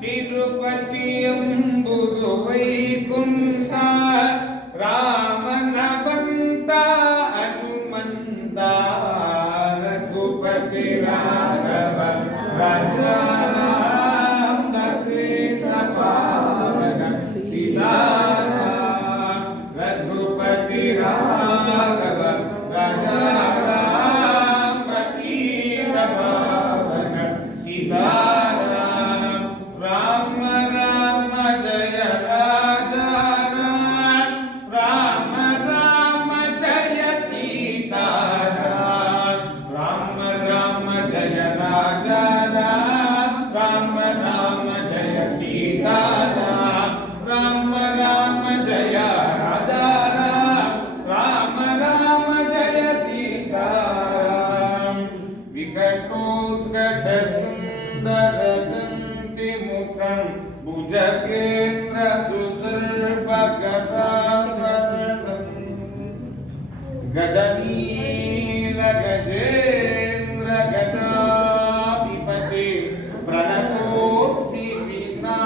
ತಿರುಪತಿ ಎಂಬುದು ವೈಕುಂಠ ರಾಮನ ಬಂತ ಹನುಮಂತ ರಘುಪತಿ ರಾಘವ ರಾಜ ರಘುಪತಿ ರಾಘವ ರಾಜ ರಾಮ ರಾಮ ಜಯ ರಾಜ ರಾಮ ರಾಮ ಜಯ ಸೀತಾ ರಾಮ ರಾಮ ಜಯ ರಾಜ ರಾಮ ರಾಮ ಜಯ ಸೀತಾ ರಾಮ ರಾಮ ಜಯ ರಾಜ ರಾಮ ರಾಮ ಜಯ ಸೀತಾ ವಿಕಟೋತ್ಕಟ ಸುಂದರ मुखं भुजगेन्द्र सुसर्पगदाभरणं गजनील गजेन्द्र गणाधिपति प्रणतोऽस्मि विनायकहस्तिमुखं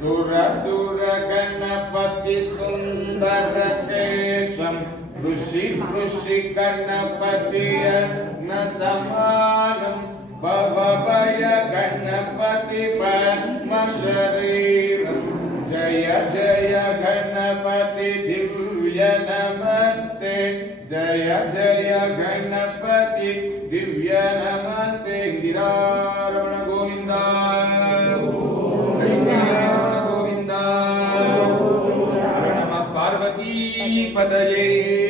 सुरसुर गणपति सुन्दर केशं ऋषि गणपति यज्ञ समानं भवभय गणपति पद्म शरीरं जय जय गणपति दिव्य नमस्ते जय जय गणपति दिव्य नमस्ते गिरारमण गोविंद गोविंद नमः पार्वती पदये